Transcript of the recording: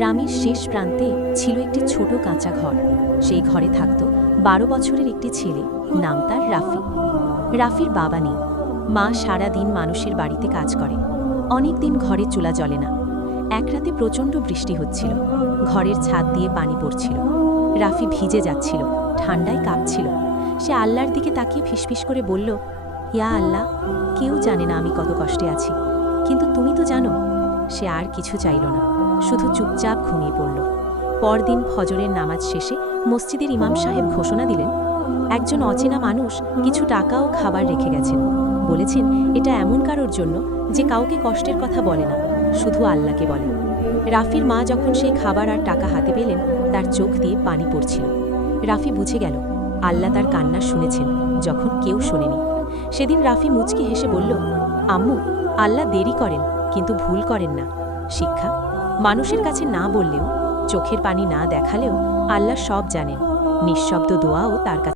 গ্রামের শেষ প্রান্তে ছিল একটি ছোট কাঁচা ঘর। সেই ঘরে থাকত ১২ বছরের একটি ছেলে, নাম তার রাফি। রাফির বাবা নেই, মা সারা দিন মানুষের বাড়িতে কাজ করে। অনেক দিন ঘরে চুলা জ্বলে না। এক রাতে প্রচণ্ড বৃষ্টি হচ্ছিল, ঘরের ছাদ দিয়ে পানি পড়ছিল। রাফি ভিজে যাচ্ছিল, ঠান্ডায় কাঁপছিল। সে আল্লাহর দিকে তাকিয়ে ফিসফিস করে বলল, ইয়া আল্লাহ, কেউ জানে না আমি কত কষ্টে আছি, কিন্তু তুমি তো জানো। সে আর কিছু চাইল না, শুধু চুপচাপ ঘুমিয়ে পড়ল। পরদিন ফজরের নামাজ শেষে মসজিদের ইমাম সাহেব ঘোষণা দিলেন, একজন অচেনা মানুষ কিছু টাকা ও খাবার রেখে গেছেন। বলেছেন এটা এমন কারোর জন্য যে কাউকে কষ্টের কথা বলে না, শুধু আল্লাহকে বলে। রাফির মা যখন সেই খাবার আর টাকা হাতে পেলেন, তার চোখ দিয়ে পানি পড়ছিল। রাফি বুঝে গেল আল্লাহ তার কান্না শুনেছেন যখন কেউ শোনেনি। সেদিন রাফি মুচকি হেসে বলল, আম্মু, আল্লাহ দেরি করেন কিন্তু ভুল করেন না। শিক্ষা, মানুষের কাছে না বললেও, চোখের পানি না দেখালেও আল্লাহ সব জানেন। নিঃশব্দ দোয়াও তার কাছে